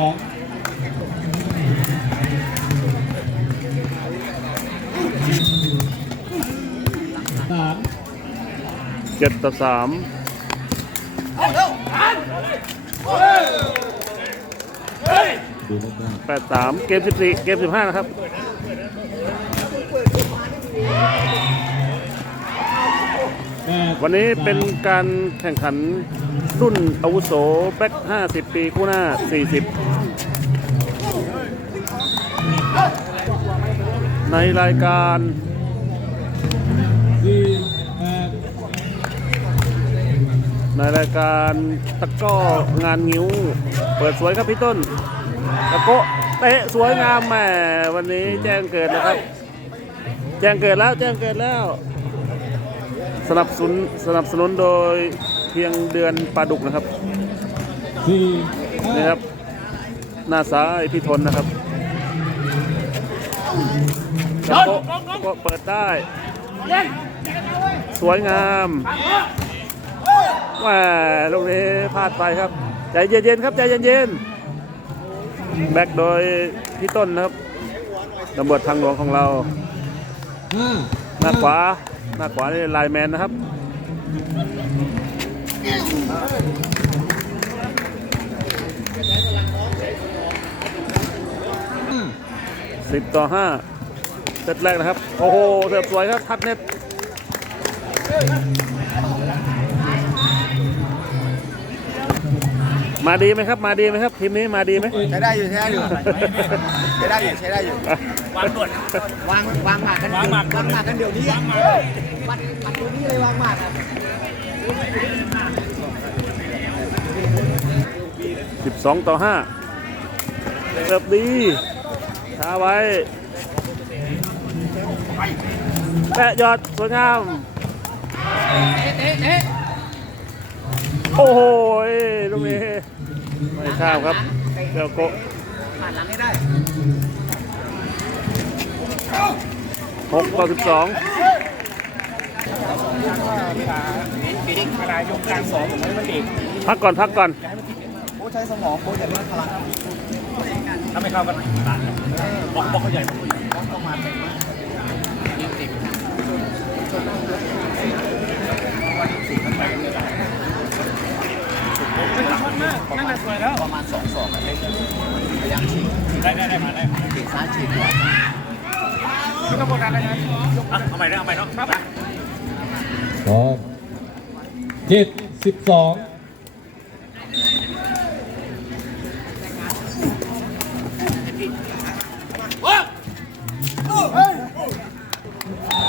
สองสามเจ็ดต่อสามแปดสามเกมสิบสี่เกมสิบห้านะครับ วันนี้เป็นการแข่งขันรุ่นอาวุโสแบ็ค50 ปีคู่หน้า 40 ในรายการในรายการตะก้องานงิ้ว เปิดสวยครับพี่ต้น ตะโกเตะสวยงามแหมวันนี้แจ้งเกิดนะครับ จ้งเกิดแล้วแจ้งเกิดแล้ว สนับสนุนสนับสนุนโดยเพียงเดือนปลาดุกนะครับสี่นี่ครับ หน้าซ้ายพี่ทนนะครับกะตะโกะเปิดได้ สวยงามแหมลูกนี้พลาดไปครับ ใจเย็นๆครับ ใจเย็นๆแบ็กโดยพี่ต้นนะครับตำรวจทางหลวงของเรา หน้าขวาหน้าขวานี่ไลายแมนนะครับสิบต่อห้าเซตแรกนะครับ โอ้โหเสิร์ฟสวยครับ ทัดเน็ต มาดีไหมครับ มาดีไหมครับทีมนี้มาดีไหมใช้ได้อยู่ใช้ได้อยู่ใช้ได้อยู่ใช้ได้อยู่วางด่วนวางวางหมากกันวางหมากวางหมากกันเดี๋ยวนี้อะวัดวัดตัวนี้เลยวางหมากอะสิบสองต่อห้าเสิร์ฟดีช้าไว้แปะยอดสวยงามโอ้โหลูกนี้ ไม่ข้ามครับเดี๋ยวโกะผ่านหลังให้ได้หกต่อสิบสองเวลายกกลางสองผมให้มันเด็กพักก่อนพักก่อนโค้ชใช้สมองโค้ชอย่าเล่นพลังถ้าไม่เข้ากันบล็อกบล็อกเขาใหญ่นั่น แหละสวยแล้ว ประมาณสองสองเล่นพยายามฉีกได้ได้ได้มาได้ฉีกซ้ายฉีกขวาไม่ต้องกดดันอะไรนะเอาใหม่เนาะเอาใหม่เนาะครับสองเจ็ดสิบสอง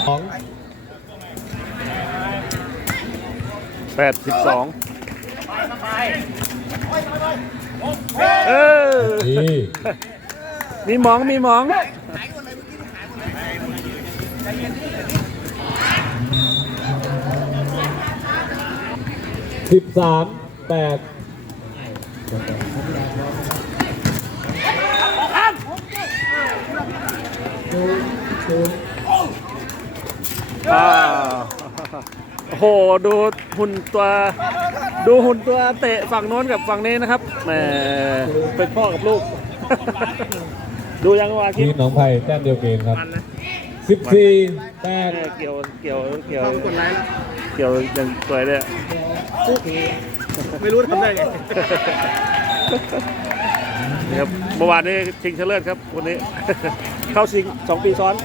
สองแปดสิบสอง เออดีมีหมอง มีหมอง สิบสามแปดอ่าโอ้โห ดูหุ่นตัว ดูหุ่นตัวเตะฝั่งโน้นกับฝั่งนี้นะครับแหมเป็นพ่อกับลูก ดูยังว่าคิทีดมหนองไผ่แต้มเดียวเกมครับสิบสี่แปดเกี่ยวเกี่ยวเกี่ยวเกี่ยวยังสวยเลยอะไม่รู้ทำได้ไงนี่ครับเมื่อวานนี้ชิงชนะเลิศครับวันนี้ เข้าชิงสองปีซ้อน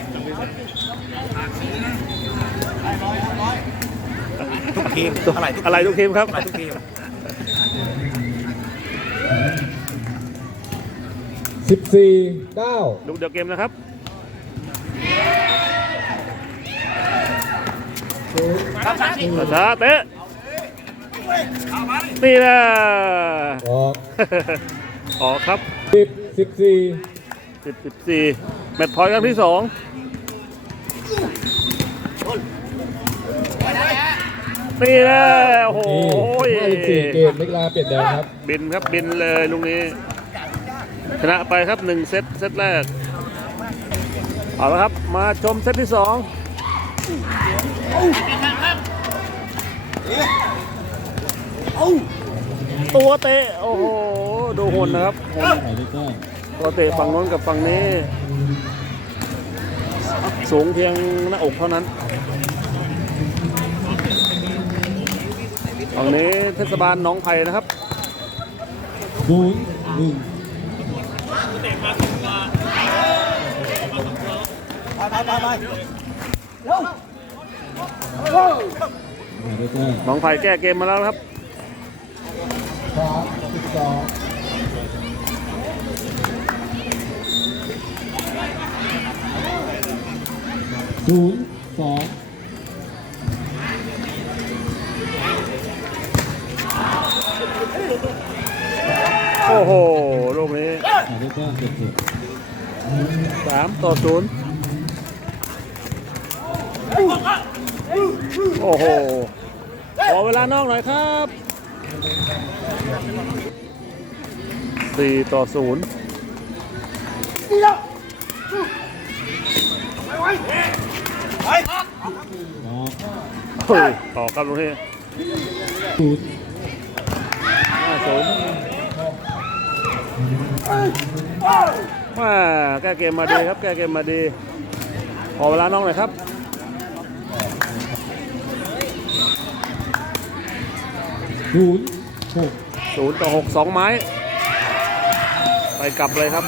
ทุกทีมอะไรทุกอะไรทุกทีมครับทุกทีมสิบสี่เก้าลูกเดียวเกมนะครับช้าๆเตะนี่นะออกออกครับสิบสิบสี่สิบสิบสี่แมตช์พอยต์ครั้งที่สอง นี่นะโอ้โหนี่ห้าสิบสี่เกมนักกีฬาเปลี่ยนแดงครับ บินครับบินเลยลุงนี้ ชนะไปครับหนึ่งเซตเซตแรก เอาละครับมาชมเซตที่สองตัวเตะโอ้โหดูหุ่นนะครับหุ่นหมายเลขเก้าตัวเตะฝั่งโน้นกับฝั่งนี้ สูงเพียงหน้าอกเท่านั้น ฝั่งนี้เทศบาลหน้องไผ่นะครับศูนย์หนึ่งไปไปไปไปหมายเลขเก้าหน้องไผ่แก้เกมมาแล้วครับสามสิบสองศูนย์สอง อ้โห ลูกนี้หมายเลขเก้าเจ็ดสิบสามต่อศูนย์โอ้โห ขอเวลานอกหน่อยครับสี่ต่อศูนย์ออกเฮ้ยต่อครับลูกนี้ศูนย์ห้าศูนย์ มาแก้เกมมาดีครับ แก้เกมมาดี ขอเวลาน้อกหน่อยครับศูนย์หกศูนย์ต่อหกสองไม้ ไปกลับเลยครับ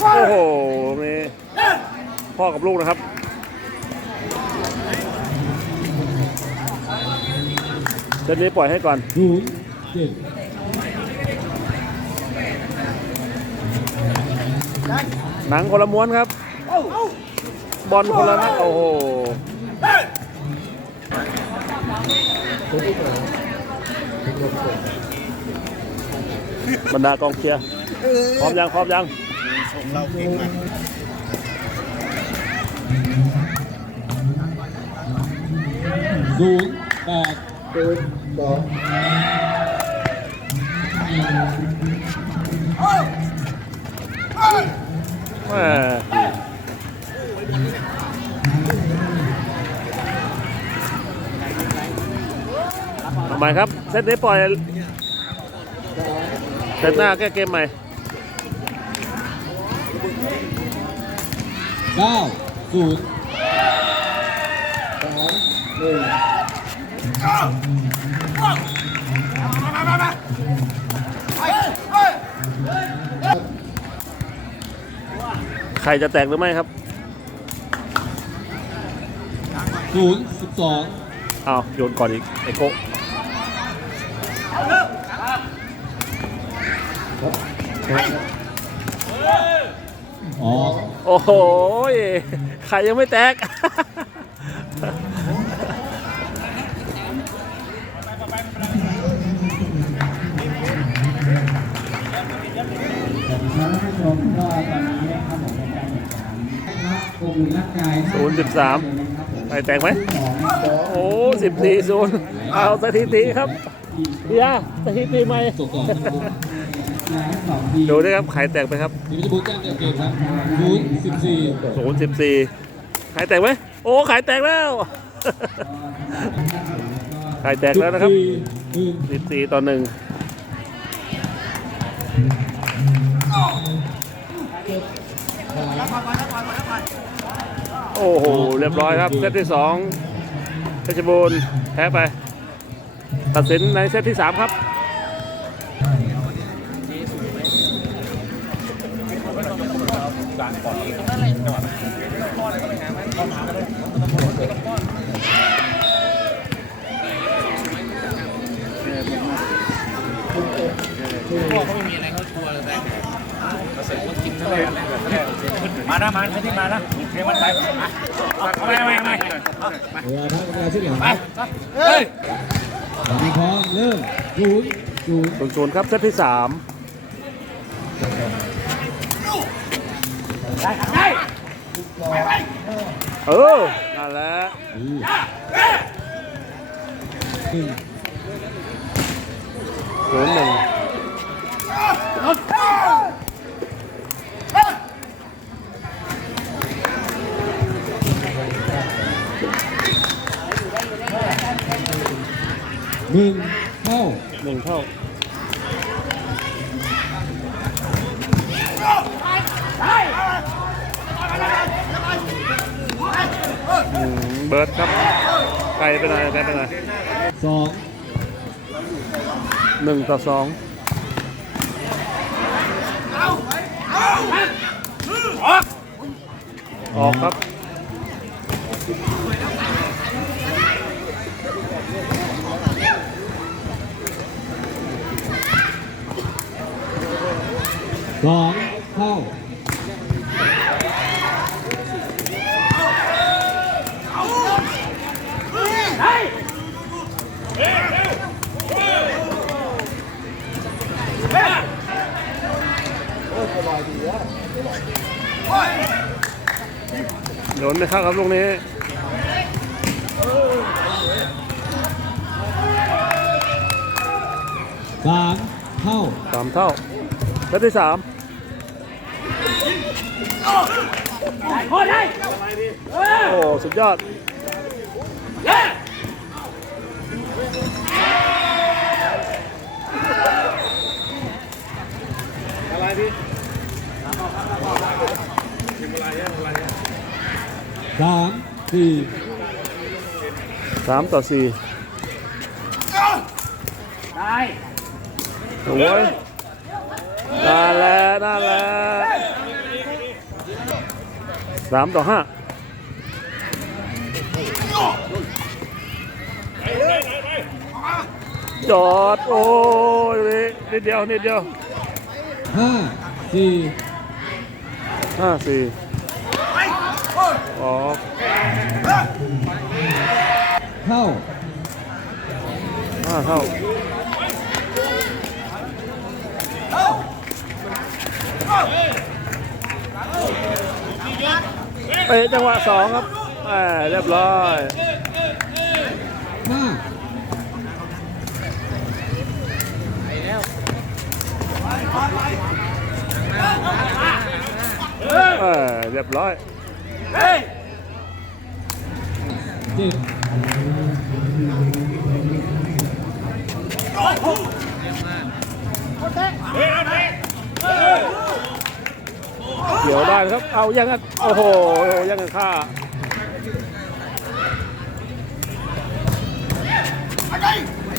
โอ้โหมีพ่อกับลูกนะครับเซตนี้ปล่อยให้ก่อนศูนย์เจ็ด หนังคนละม้วนครับ บอลคนละนัดโอ้โหบรรดากองเชียร์พร้อมยังพร้อมยังส่งเราเก่งมากศูนย์แปดศูนย์สอง แม่ ทำไมครับ เซตนี้ปล่อยเซตหน้าแก้เกมใหม่เก้าศูนย์สองหนึ่งใครจะแตกหรือไม่ครับศูนย์สิบสองอ้าวโยนก่อนอีกไอโก ออกโอ้โห ใครยังไม่แตกสวัสดีครับท่านผู้ชมก็ตอนนี้นะครับผมเป็นการแข่งขันนะครับกลุ่มร่างกายศูนย์สิบสามนะครับผมใครแตกไหมของโอ้สิบสี่ศูนย์เอาสถิติครับเฮียสถิติใหม่ส่งต่อนะครับนายสอง ดีดูด้วยครับใครแตกไปครับทีมพิบูลแจ้งเกิดเกมครับศูนย์สิบสี่ศูนย์สิบสี่ใครแตกไหมโอ้ใครแตกแล้วใครแตกแล้วนะครับหนึ่งสิบสี่ต่อหนึ่งโอ้โห เรียบร้อยครับ เซตที่สองเพชรบูรณ์แพ้ไป ตัดสินในเซตที่สามครับานะมาที่มานะเทมันไปเอาไปเอาไปเอาไปเวลาพักเวลาชื่อเหลืองครับเฮ้ยพร้อมเริ่มศูนย์ศูนย์ศูนย์ศูนย์ครับเซตที่สามเออนั่นแหละอือหนึ่งศูนย์หนึ่งหนึ่งเท่า ừ là lẽ của mình mình thâu mình thâu hai อืมเบิร์ดครับไกลไปหน่อยไกลไปหน่อยสองหนึ่งต่อสองออกครับสองเท่า โดนนะครับครับลูกนี้สามเท่าสามเท่าเซตที่สามโอ้สุดยอด สามสี่สามต่อสี่โอ้ยนั่นแหละนั่นแหละสามต่อห้าจอด โอ้ยนิดเดียวนิดเดียวห้าสี่ห้าสี่ ออกเท่าห้าเท่าเตะจังหวะสองครับแหมเรียบร้อยห้าเออเรียบร้อย เจ็ดเกี่ยวได้ครับ เอายังกันโอ้โห ยังกันฆ่าเสียตั้งเป็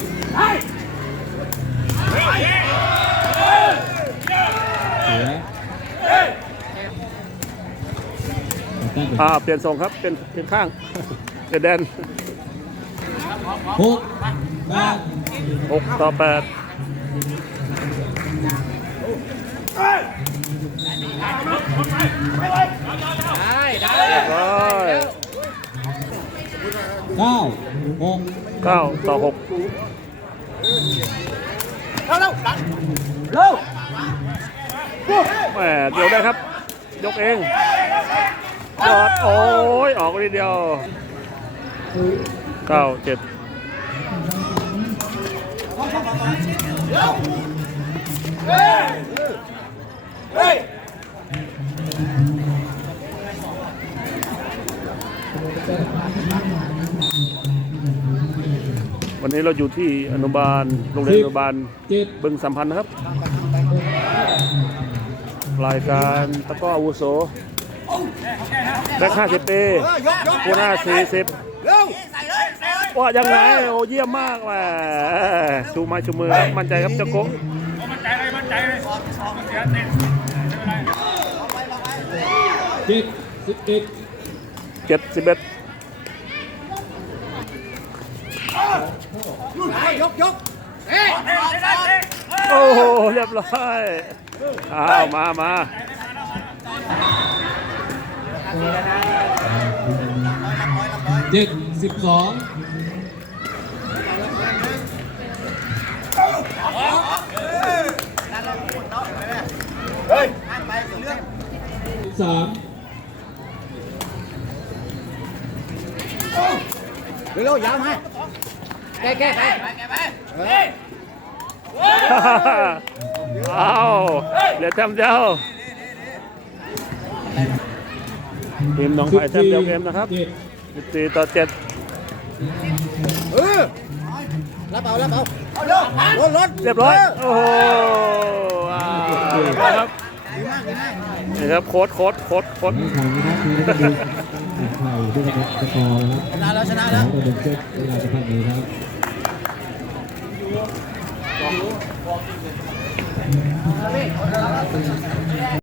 น อ่าเปลี่ยนทรงครับเป็นเป็นข้างเปลี่ยนแดนหกแปดหกต่อแปดเรียบร้อยเก้าหกเก้าต่อหกเร็วเร็วเร็วแหมเดี๋ยวได้ครับ ยกเอง จอด โอ้ย ออกนิดเดียวเก้าเจ็ดเฮ้ยวันนี้เราอยู่ที่อนุบาลโรงเรียนอนุบาลเบึงสัมพันธ์นะครับ รายการตะก้ออาวุโส แบ็คห้าสิบปีเออยกยกคู่หน้าสี่สิบว่ายังไงโอ้เยี่ยมมากแหมชูไมาชูมือมั่นใจครับเจ้าโกะมั่นใจเลยมั่นใจเลยเสียเต้นไม่เป็นไรเจ็ดสิบเอ็ดเจ็ดสิบเอ็ดยกยกโอ้โหเรียบร้อยอ้าวมามา เจ็ดสิบสองสามเร็วเร็วยาวมาแก้แก้ไปอ้าวเหลือแต้มเดียวที มหน้องไผ่แต้มเดียวเกมนะครับเจ็ด14ต่อ7เออรับเอารับเอาเอาเร็วรถรถเรียบร้อยโอ้โหอ่าครับดีมากดีมากนี่ครับโค้ดโค้ดโค้ดโค้ดให้ทางนะครับคือได้ดูไทยด้วยกันสกอร์นะครับชนะแล้วชนะขแล้อวงตัวเด็กเวลาจะพักนี้ครับ